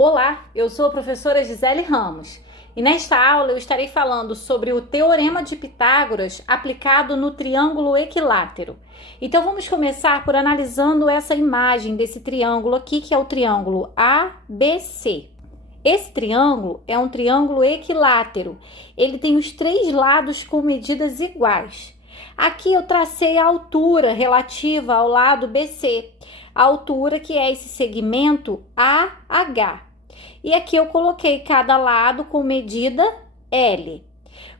Olá, eu sou a professora Gisele Ramos e nesta aula eu estarei falando sobre o Teorema de Pitágoras aplicado no triângulo equilátero. Então vamos começar por analisando essa imagem desse triângulo aqui, que é o triângulo ABC. Esse triângulo é um triângulo equilátero, ele tem os três lados com medidas iguais. Aqui eu tracei a altura relativa ao lado BC, a altura que é esse segmento AH. E aqui eu coloquei cada lado com medida L.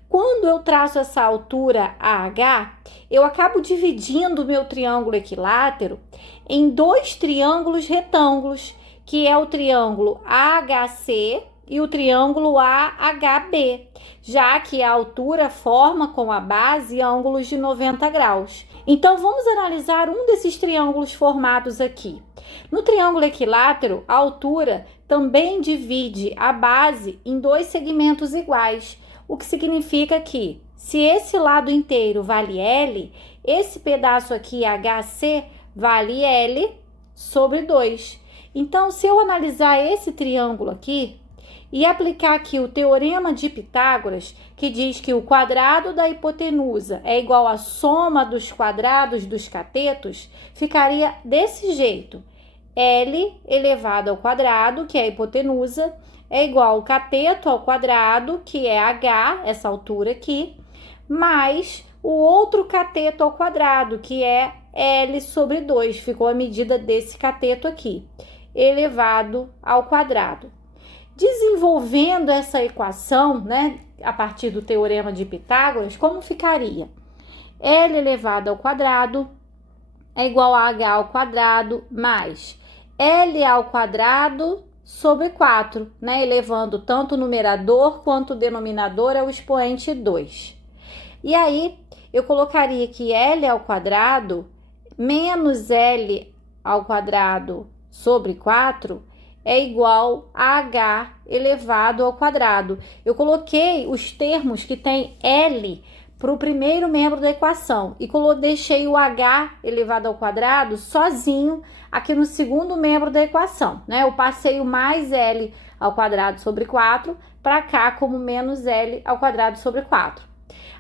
Quando eu traço essa altura AH, eu acabo dividindo o meu triângulo equilátero em dois triângulos retângulos, que é o triângulo AHC e o triângulo AHB, já que a altura forma com a base ângulos de 90 graus. Então, vamos analisar um desses triângulos formados aqui. No triângulo equilátero, a altura também divide a base em dois segmentos iguais, o que significa que, se esse lado inteiro vale L, esse pedaço aqui, HC, vale L sobre 2. Então, se eu analisar esse triângulo aqui e aplicar aqui o Teorema de Pitágoras, que diz que o quadrado da hipotenusa é igual à soma dos quadrados dos catetos, ficaria desse jeito. L elevado ao quadrado, que é a hipotenusa, é igual ao cateto ao quadrado, que é H, essa altura aqui, mais o outro cateto ao quadrado, que é L sobre 2, ficou a medida desse cateto aqui, elevado ao quadrado. Desenvolvendo essa equação, né, a partir do Teorema de Pitágoras, como ficaria? L elevado ao quadrado é igual a H ao quadrado mais L ao quadrado sobre 4, né, elevando tanto o numerador quanto o denominador ao expoente 2. E aí, eu colocaria que L ao quadrado menos L ao quadrado sobre 4 é igual a H elevado ao quadrado. Eu coloquei os termos que tem L para o primeiro membro da equação e deixei o H elevado ao quadrado sozinho aqui no segundo membro da equação, né? Eu passei o mais L ao quadrado sobre 4 para cá como menos L ao quadrado sobre 4.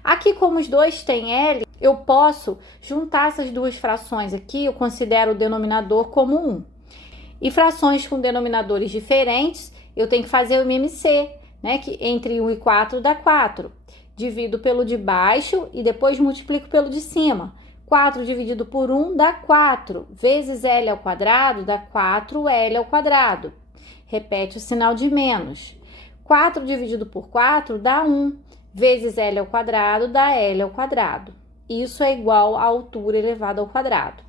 Aqui, como os dois têm L, eu posso juntar essas duas frações aqui, eu considero o denominador como 1. E frações com denominadores diferentes, eu tenho que fazer o MMC, né? Que entre 1 e 4 dá 4. Divido pelo de baixo e depois multiplico pelo de cima. 4 dividido por 1 dá 4, vezes L ao quadrado dá 4L ao quadrado. Repete o sinal de menos. 4 dividido por 4 dá 1, vezes L ao quadrado dá L ao quadrado. Isso é igual à altura elevada ao quadrado.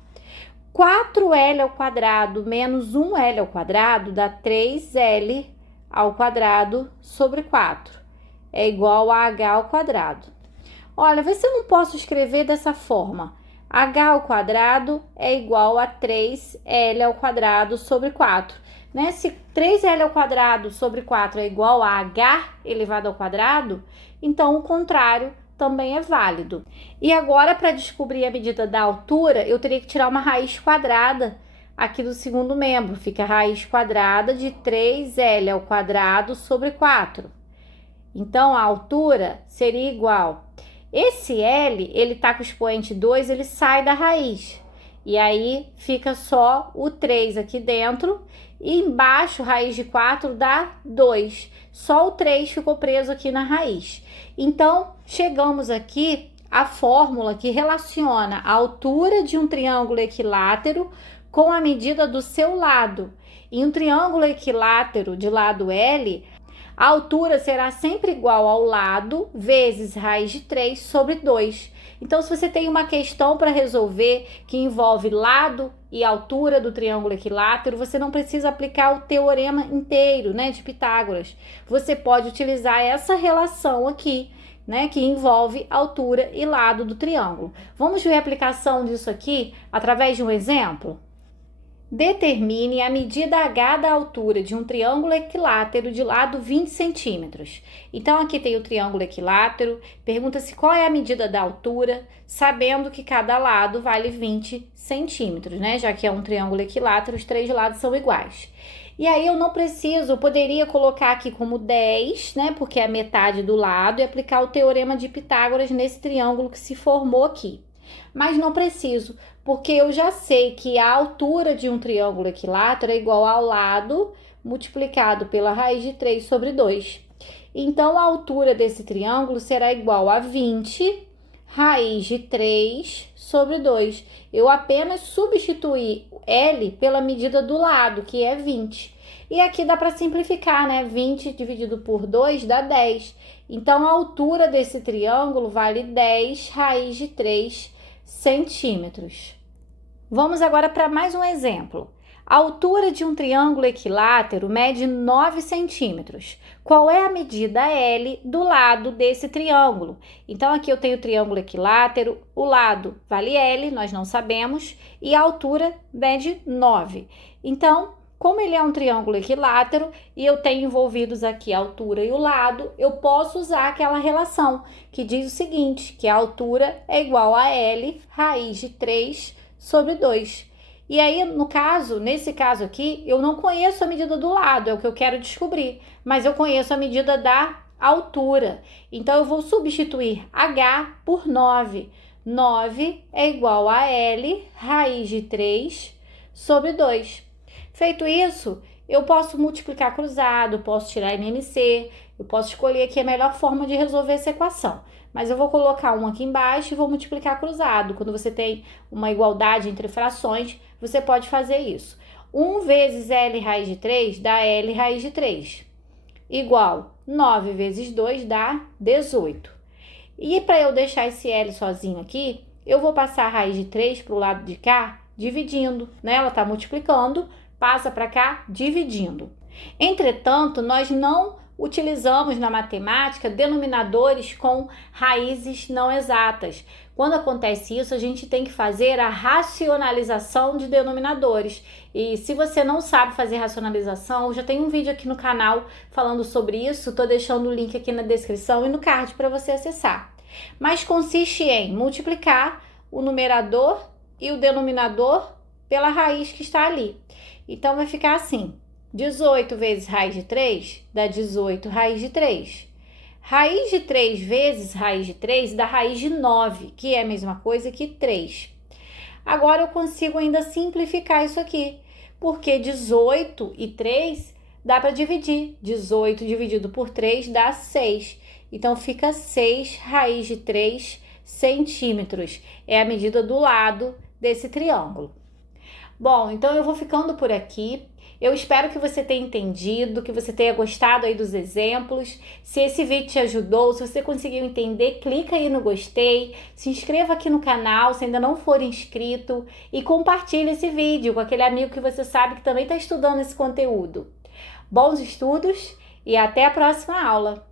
4L ao quadrado menos 1L ao quadrado dá 3L ao quadrado sobre 4. É igual a H ao quadrado. Olha, vê se eu não posso escrever dessa forma. H ao quadrado é igual a 3L ao quadrado sobre 4. Né? Se 3L ao quadrado sobre 4 é igual a H elevado ao quadrado, então o contrário também é válido. E agora, para descobrir a medida da altura, eu teria que tirar uma raiz quadrada aqui do segundo membro. Fica a raiz quadrada de 3L ao quadrado sobre 4. Então, a altura seria igual. Esse L, ele tá com o expoente 2, ele sai da raiz. E aí, fica só o 3 aqui dentro. E embaixo, raiz de 4 dá 2. Só o 3 ficou preso aqui na raiz. Então, chegamos aqui à fórmula que relaciona a altura de um triângulo equilátero com a medida do seu lado. Em um triângulo equilátero de lado L, a altura será sempre igual ao lado vezes raiz de 3 sobre 2. Então, se você tem uma questão para resolver que envolve lado e altura do triângulo equilátero, você não precisa aplicar o teorema inteiro, né, de Pitágoras. Você pode utilizar essa relação aqui, né, que envolve altura e lado do triângulo. Vamos ver a aplicação disso aqui através de um exemplo? Determine a medida H da altura de um triângulo equilátero de lado 20 centímetros. Então, aqui tem o triângulo equilátero, pergunta-se qual é a medida da altura, sabendo que cada lado vale 20 centímetros, né? Já que é um triângulo equilátero, os três lados são iguais. E aí eu não preciso, eu poderia colocar aqui como 10, né? Porque é a metade do lado, e aplicar o teorema de Pitágoras nesse triângulo que se formou aqui. Mas não preciso, porque eu já sei que a altura de um triângulo equilátero é igual ao lado multiplicado pela raiz de 3 sobre 2. Então, a altura desse triângulo será igual a 20 raiz de 3 sobre 2. Eu apenas substituí L pela medida do lado, que é 20. E aqui dá para simplificar, né? 20 dividido por 2 dá 10. Então, a altura desse triângulo vale 10 raiz de 3 centímetros. Vamos agora para mais um exemplo. A altura de um triângulo equilátero mede 9 centímetros. Qual é a medida L do lado desse triângulo? Então, aqui eu tenho o triângulo equilátero, o lado vale L, nós não sabemos, e a altura mede 9. Então, como ele é um triângulo equilátero e eu tenho envolvidos aqui a altura e o lado, eu posso usar aquela relação que diz o seguinte, que a altura é igual a L raiz de 3 sobre 2. E aí, nesse caso aqui, eu não conheço a medida do lado, é o que eu quero descobrir, mas eu conheço a medida da altura. Então, eu vou substituir H por 9. 9 é igual a L raiz de 3 sobre 2. Feito isso, eu posso multiplicar cruzado, posso tirar MMC, eu posso escolher aqui a melhor forma de resolver essa equação. Mas eu vou colocar um aqui embaixo e vou multiplicar cruzado. Quando você tem uma igualdade entre frações, você pode fazer isso. 1 vezes L raiz de 3 dá L raiz de 3. Igual 9 vezes 2 dá 18. E para eu deixar esse L sozinho aqui, eu vou passar a raiz de 3 para o lado de cá, dividindo, né? Ela está multiplicando, passa para cá, dividindo. Entretanto, nós não utilizamos na matemática denominadores com raízes não exatas. Quando acontece isso, a gente tem que fazer a racionalização de denominadores. E se você não sabe fazer racionalização, eu já tenho um vídeo aqui no canal falando sobre isso. Estou deixando o link aqui na descrição e no card para você acessar. Mas consiste em multiplicar o numerador e o denominador pela raiz que está ali. Então, vai ficar assim. 18 vezes raiz de 3 dá 18 raiz de 3. Raiz de 3 vezes raiz de 3 dá raiz de 9, que é a mesma coisa que 3. Agora eu consigo ainda simplificar isso aqui, porque 18 e 3 dá para dividir. 18 dividido por 3 dá 6. Então fica 6 raiz de 3 centímetros. É a medida do lado desse triângulo. Bom, então eu vou ficando por aqui. Eu espero que você tenha entendido, que você tenha gostado aí dos exemplos. Se esse vídeo te ajudou, se você conseguiu entender, clica aí no gostei, se inscreva aqui no canal se ainda não for inscrito e compartilhe esse vídeo com aquele amigo que você sabe que também está estudando esse conteúdo. Bons estudos e até a próxima aula!